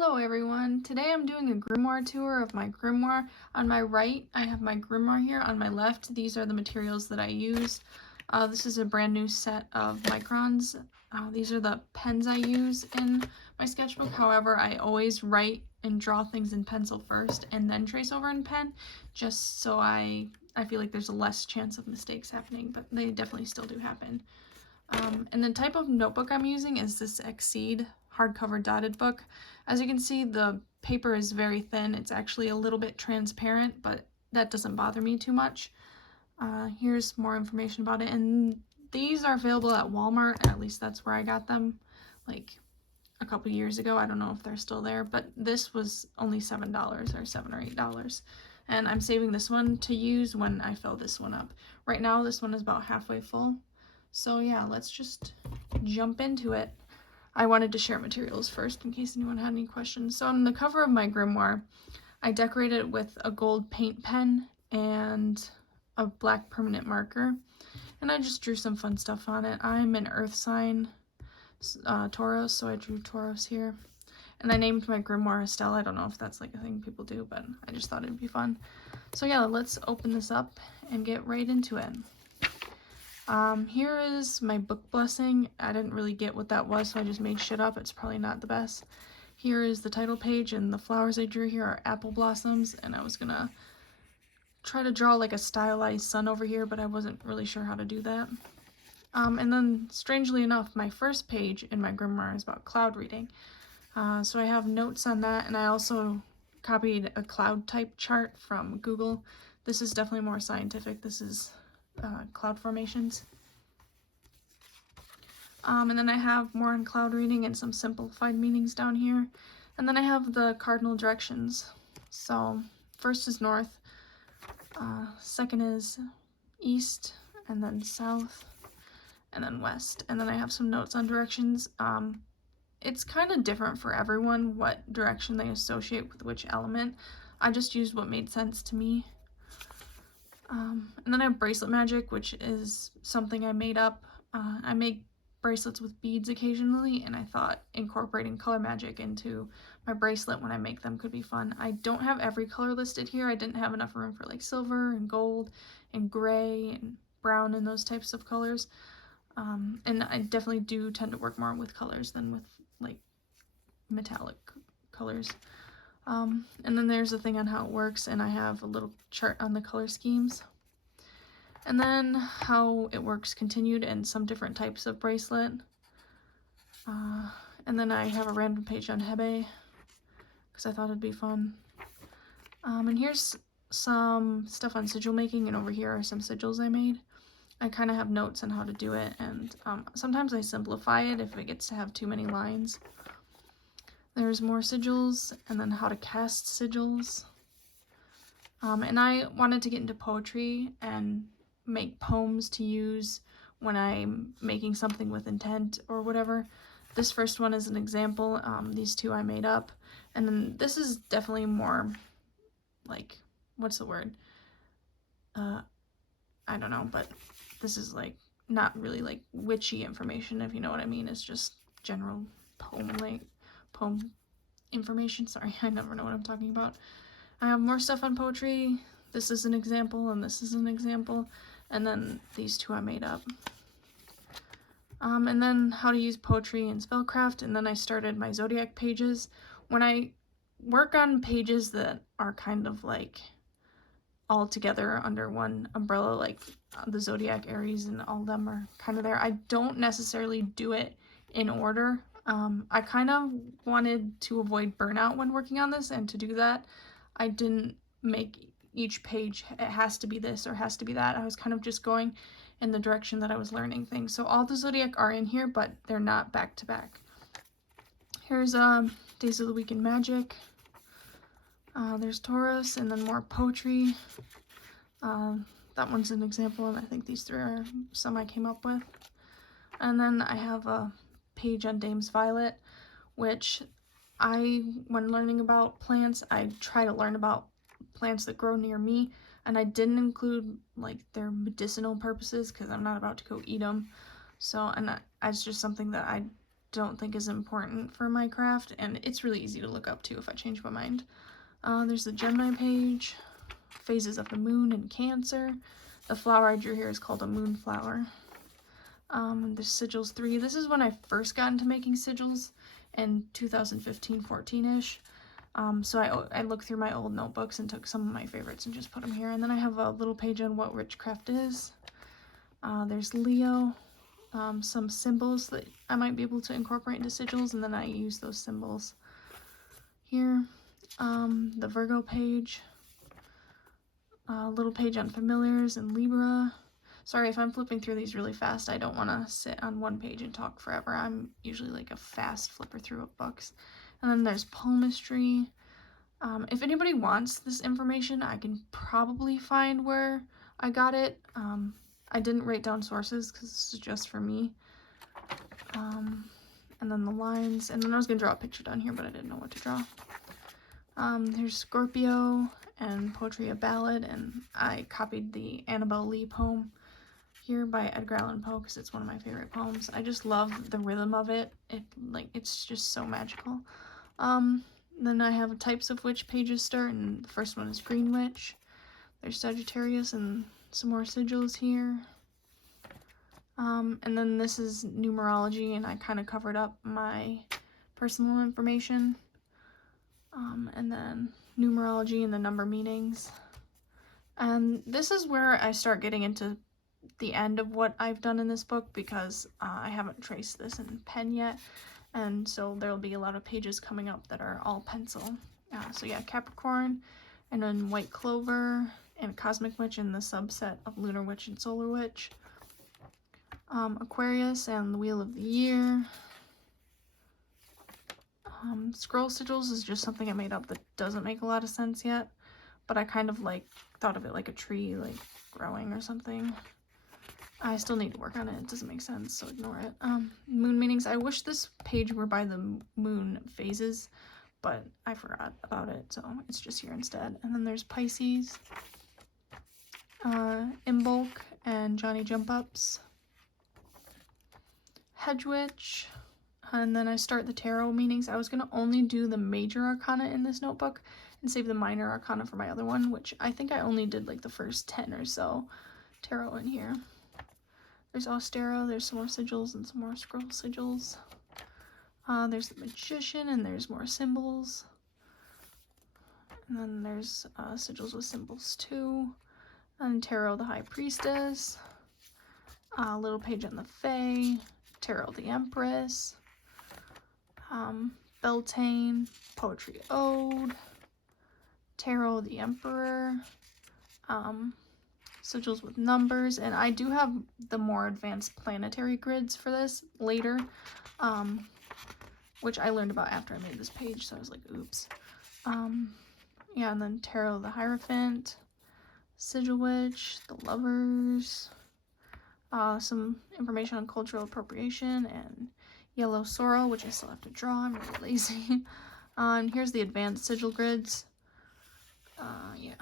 Hello everyone, today I'm doing a Grimoire tour of my Grimoire. On my right, I have my Grimoire here. On my left, these are the materials that I use. This is a brand new set of microns. These are the pens I use in my sketchbook. However, I always write and draw things in pencil first and then trace over in pen, just so I feel like there's a less chance of mistakes happening, but they definitely still do happen. And the type of notebook I'm using is this Exceed hardcover dotted book. As you can see, the paper is very thin. It's actually a little bit transparent, but that doesn't bother me too much. Here's more information about it, and these are available at Walmart. At least that's where I got them, like a couple years ago. I don't know if they're still there, but this was only $7 or $7 or $8. And I'm saving this one to use when I fill this one up. Right now, this one is about halfway full. So yeah, let's just jump into it. I wanted to share materials first in case anyone had any questions. So on the cover of my Grimoire, I decorated it with a gold paint pen and a black permanent marker. And I just drew some fun stuff on it. I'm an earth sign, Taurus, so I drew Taurus here. And I named my Grimoire Estelle. I don't know if that's like a thing people do, but I just thought it'd be fun. So yeah, let's open this up and get right into it. Here is my book blessing. I didn't really get what that was, so I just made shit up. It's probably not the best. Here is the title page, and the flowers I drew here are apple blossoms, and I was gonna try to draw like a stylized sun over here, but I wasn't really sure how to do that. And then, strangely enough, my first page in my Grimoire is about cloud reading. So I have notes on that, and I also copied a cloud type chart from Google. This is definitely more scientific. This is cloud formations. And then I have more on cloud reading and some simplified meanings down here. And then I have the cardinal directions. So first is north, second is east, and then south, and then west. And then I have some notes on directions. It's kind of different for everyone what direction they associate with which element. I just used what made sense to me. And then I have bracelet magic, which is something I made up. I make bracelets with beads occasionally, and I thought incorporating color magic into my bracelet when I make them could be fun. I don't have every color listed here. I didn't have enough room for like silver and gold and gray and brown and those types of colors. And I definitely do tend to work more with colors than with like metallic colors. And then there's a thing on how it works, and I have a little chart on the color schemes. And then how it works continued and some different types of bracelet. And then I have a random page on Hebe, because I thought it'd be fun. And here's some stuff on sigil making, and over here are some sigils I made. I kind of have notes on how to do it, and sometimes I simplify it if it gets to have too many lines. There's more sigils, and then how to cast sigils. And I wanted to get into poetry and make poems to use when I'm making something with intent or whatever. This first one is an example. These two I made up. And then this is definitely more like, what's the word? I don't know, but this is like not really like witchy information, if you know what I mean. It's just general poem information. Sorry, I never know what I'm talking about. I have more stuff on poetry. This is an example, and this is an example, and then these two I made up. And then how to use poetry and spellcraft, and then I started my zodiac pages. When I work on pages that are kind of like all together under one umbrella, like the zodiac, Aries, and all of them are kind of there, I don't necessarily do it in order. I kind of wanted to avoid burnout when working on this, and to do that, I didn't make each page, it has to be this or has to be that. I was kind of just going in the direction that I was learning things. So all the zodiac are in here, but they're not back to back. Here's Days of the Week in Magic. There's Taurus, and then more poetry. That one's an example, and I think these three are some I came up with. And then I have a page on Dame's Violet, which when learning about plants, I try to learn about plants that grow near me, and I didn't include like their medicinal purposes because I'm not about to go eat them. So, and that's just something that I don't think is important for my craft, and it's really easy to look up too if I change my mind. There's the Gemini page, phases of the moon in Cancer. The flower I drew here is called a moonflower. The sigils 3. This is when I first got into making sigils in 2015-14-ish. So I looked through my old notebooks and took some of my favorites and just put them here. And then I have a little page on what witchcraft is. There's Leo, some symbols that I might be able to incorporate into sigils, and then I use those symbols here. The Virgo page, a little page on familiars and Libra. Sorry if I'm flipping through these really fast. I don't want to sit on one page and talk forever. I'm usually like a fast flipper through of books. And then there's palmistry. If anybody wants this information, I can probably find where I got it. I didn't write down sources because this is just for me. And then the lines. And then I was going to draw a picture down here, but I didn't know what to draw. There's Scorpio and Poetry, a Ballad, and I copied the Annabelle Lee poem here by Edgar Allan Poe because it's one of my favorite poems. I just love the rhythm of it. It's just so magical. Then I have types of witch pages start, and the first one is Green Witch. There's Sagittarius and some more sigils here. And then this is numerology, and I kind of covered up my personal information. And then numerology and the number meanings. And this is where I start getting into the end of what I've done in this book because I haven't traced this in pen yet. And so there'll be a lot of pages coming up that are all pencil. So yeah, Capricorn, and then White Clover, and Cosmic Witch, and the subset of Lunar Witch and Solar Witch. Aquarius and the Wheel of the Year. Scroll sigils is just something I made up that doesn't make a lot of sense yet, but I kind of thought of it like a tree growing or something. I still need to work on it. It doesn't make sense, so ignore it. Moon meanings. I wish this page were by the moon phases, but I forgot about it, so it's just here instead. And then there's Pisces, Imbolc, and Johnny Jump Ups, Hedge Witch, and then I start the tarot meanings. I was going to only do the major arcana in this notebook and save the minor arcana for my other one, which I think I only did the first 10 or so tarot in here. There's Austero, there's some more sigils and some more scroll sigils. There's the Magician, and there's more symbols. And then there's sigils with symbols too. And Tarot, the High Priestess. A little page on the Fae. Tarot, the Empress. Beltane, Poetry Ode. Tarot, the Emperor. Sigils with numbers, and I do have the more advanced planetary grids for this later, which I learned about after I made this page, so I was like, oops. Yeah, and then Tarot, the Hierophant, Sigil Witch, the Lovers, some information on cultural appropriation, and Yellow Sorrel, which I still have to draw. I'm really lazy. And here's the advanced sigil grids. Yeah,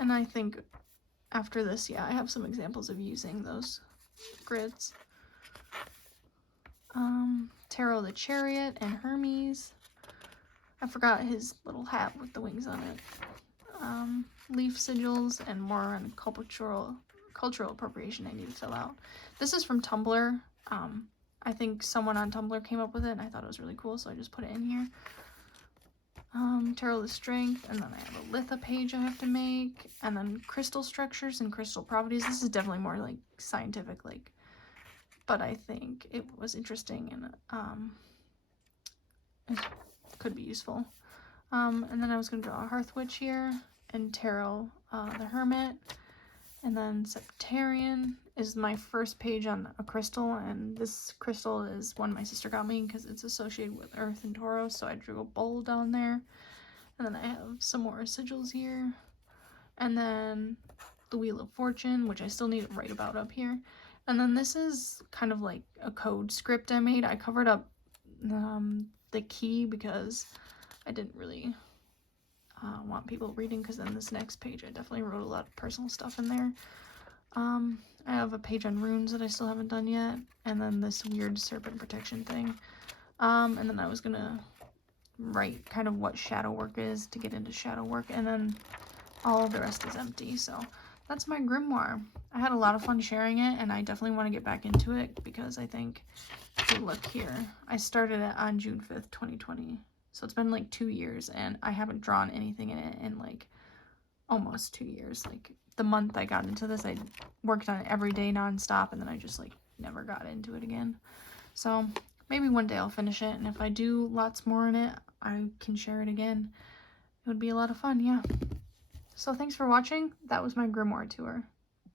and I think after this, yeah, I have some examples of using those grids. Tarot, the Chariot, and Hermes. I forgot his little hat with the wings on it. Leaf sigils, and more on cultural appropriation I need to fill out. This is from Tumblr. I think someone on Tumblr came up with it, and I thought it was really cool, so I just put it in here. Tarot, the Strength, and then I have a Litha page I have to make, and then crystal structures and crystal properties. This is definitely more scientific, but I think it was interesting, and it could be useful. And then I was going to draw a Hearth Witch here, and Tarot, the Hermit, and then Sectarian is my first page on a crystal, and this crystal is one my sister got me because it's associated with Earth and Taurus, so I drew a bowl down there. And then I have some more sigils here, and then the Wheel of Fortune, which I still need to write about up here. And then this is kind of like a code script I made. I covered up the key because I didn't really want people reading, because then this next page I definitely wrote a lot of personal stuff in there. I have a page on runes that I still haven't done yet, and then this weird serpent protection thing. And then I was gonna write kind of what shadow work is to get into shadow work, and then all of the rest is empty. So that's my grimoire. I had a lot of fun sharing it, and I definitely want to get back into it because I think, if you look here, I started it on June 5th, 2020. So it's been like 2 years, and I haven't drawn anything in it in like almost 2 years. Like the month I got into this, I worked on it every day nonstop, and then I just like never got into it again. So maybe one day I'll finish it, and if I do lots more in it, I can share it again. It would be a lot of fun, yeah. So thanks for watching. That was my Grimoire tour.